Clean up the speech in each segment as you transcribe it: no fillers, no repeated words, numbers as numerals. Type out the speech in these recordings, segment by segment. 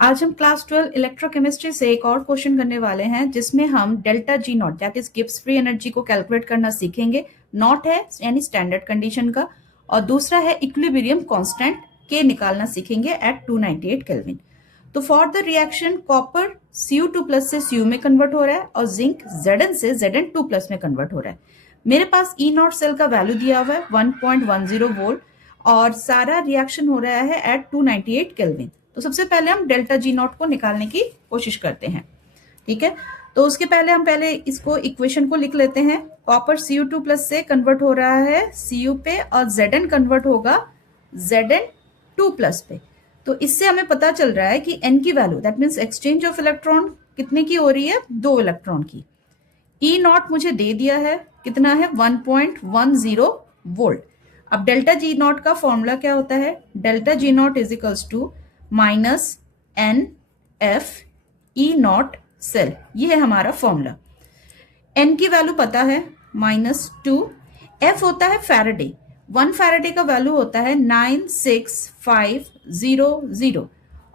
आज हम class 12 electrochemistry से एक और क्वेश्चन करने वाले हैं जिसमें हम delta G not that is Gibbs free energy को कैलकुलेट करना सीखेंगे। नॉट है यानी स्टैंडर्ड कंडीशन का, और दूसरा है इक्विलिब्रियम कांस्टेंट के निकालना सीखेंगे एट 298 केल्विन। तो for the reaction copper Cu2 plus से Cu में कन्वर्ट हो रहा है और जिंक Zn से Zn2 प्लस में कन्वर्ट हो रहा है। मेरे पास E नॉट सेल का वैल्यू दिया हुआ है 1.10 वोल्ट और सारा रिएक्शन हो रहा है एट 298 केल्विन। तो सबसे पहले हम डेल्टा जी नॉट को निकालने की कोशिश करते हैं, ठीक है। तो उसके पहले हम इसको इक्वेशन को लिख लेते हैं। कॉपर Cu2 प्लस से कन्वर्ट हो रहा है Cu पे और Zn कन्वर्ट होगा Zn2 प्लस पे। तो इससे हमें पता चल रहा है कि N की value that means exchange of electron कितने की हो रही है, 2 इलेक्ट्रॉन की। E नॉट मुझे दे दिया है, कितना है 1.10 वोल्ट। अब डेल्टा जी नॉट का फॉर्मूला क्या होता है, delta G nought is equals to minus n F E nought cell, ये है हमारा फॉर्मूला। एन की वैल्यू पता है -2, एफ होता है फैराडे, 1 फैराडे का वैल्यू होता है 96500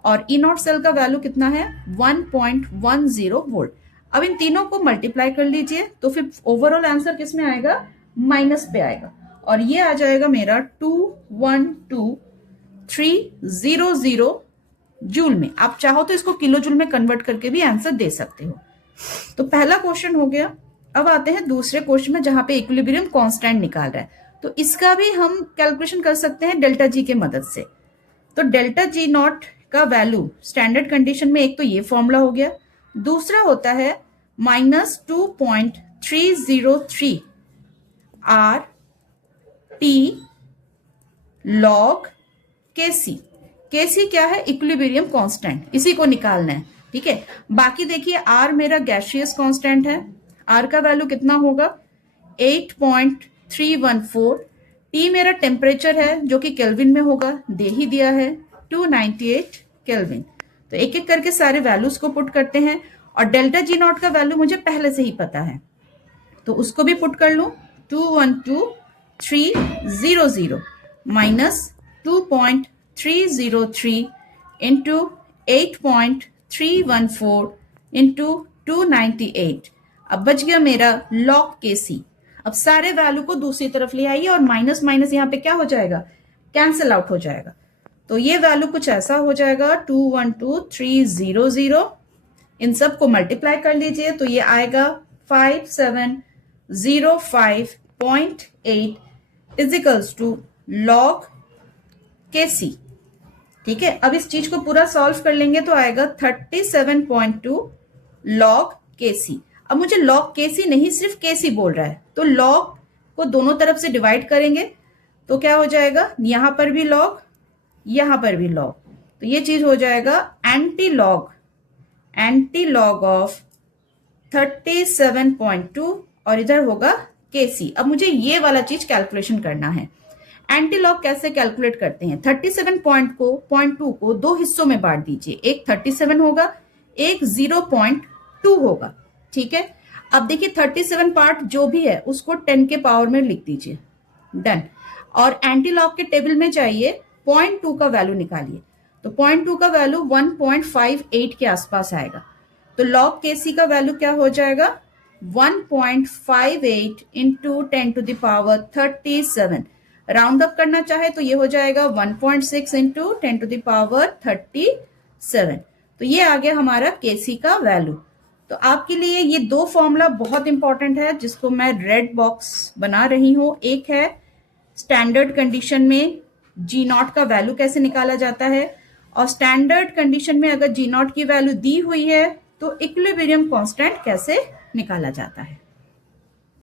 और ई नॉट सेल का वैल्यू कितना है 1.10 वोल्ट। अब इन तीनों को मल्टीप्लाई कर लीजिए तो फिर ओवरऑल आंसर किस में आएगा, माइनस पे आएगा और ये आ जाएगा मेरा 212,300 जूल में। आप चाहो तो इसको किलो जूल में कन्वर्ट करके भी आंसर दे सकते हो। तो पहला क्वेश्चन हो गया। अब आते हैं दूसरे क्वेश्चन में जहां पे इक्विलिब्रियम कांस्टेंट निकाल रहा है। तो इसका भी हम कैलकुलेशन कर सकते हैं डेल्टा जी के मदद से। तो डेल्टा जी नॉट का वैल्यू स्टैंडर्ड कंडीशन में एक तो ये फॉर्मूला हो गया, दूसरा होता है -2.303 आर टी लॉग केसी। केसी क्या है, इक्विलिब्रियम कांस्टेंट, इसी को निकालना है, ठीक है। बाकी देखिए आर मेरा गैसियस कांस्टेंट है, आर का वैल्यू कितना होगा 8.314। टी मेरा टेम्परेचर है जो कि केल्विन में होगा, दे ही दिया है 298 केल्विन। तो एक एक करके सारे वैल्यूज को पुट करते हैं और डेल्टा जी नॉट का वैल्यू मुझे पहले से ही पता है तो उसको भी पुट कर लूं, 212,300 माइनस 2.303 इंटू 8.314 इंटू 298। अब बच गया मेरा लॉग केसी। अब सारे वैल्यू को दूसरी तरफ ले आइए और माइनस माइनस यहाँ पे क्या हो जाएगा, कैंसिल आउट हो जाएगा। तो ये वैल्यू कुछ ऐसा हो जाएगा 212,300। इन सब को मल्टीप्लाई कर लीजिए तो ये आएगा 5705.8 इज इक्वल्स टू लॉग केसी, ठीक है। अब इस चीज को पूरा सॉल्व कर लेंगे तो आएगा 37.2 लॉग केसी। अब मुझे लॉग केसी नहीं सिर्फ केसी बोल रहा है, तो लॉग को दोनों तरफ से डिवाइड करेंगे तो क्या हो जाएगा, यहां पर भी लॉग यहां पर भी लॉग, तो ये चीज हो जाएगा एंटी लॉग ऑफ 37.2 और इधर होगा केसी। अब मुझे ये वाला चीज कैलकुलेशन करना है। एंटी लॉग कैसे कैलकुलेट करते हैं, 37.2 को दो हिस्सों में बांट दीजिए, एक 37 होगा, एक 0.2 होगा, ठीक है। अब देखिए 37 पार्ट जो भी है उसको 10 के पावर में लिख दीजिए, डन। और एंटी लॉग के टेबल में चाहिए 0.2 का वैल्यू निकालिए, तो 0.2 का वैल्यू 1.58 के आसपास आएगा। तो लॉग केसी का वैल्यू क्या हो जाएगा 1.58 into 10 to the power 37। Round up करना चाहे तो ये हो जाएगा 1.6 इंटू 10 टू द पावर 37। तो ये आ गया हमारा केसी का वैल्यू। तो आपके लिए ये दो फॉर्मूला बहुत इंपॉर्टेंट है जिसको मैं रेड बॉक्स बना रही हूं। एक है स्टैंडर्ड कंडीशन में जी नॉट का वैल्यू कैसे निकाला जाता है, और स्टैंडर्ड कंडीशन में अगर जी नॉट की वैल्यू दी हुई है तो इक्विलिब्रियम कांस्टेंट कैसे निकाला जाता है।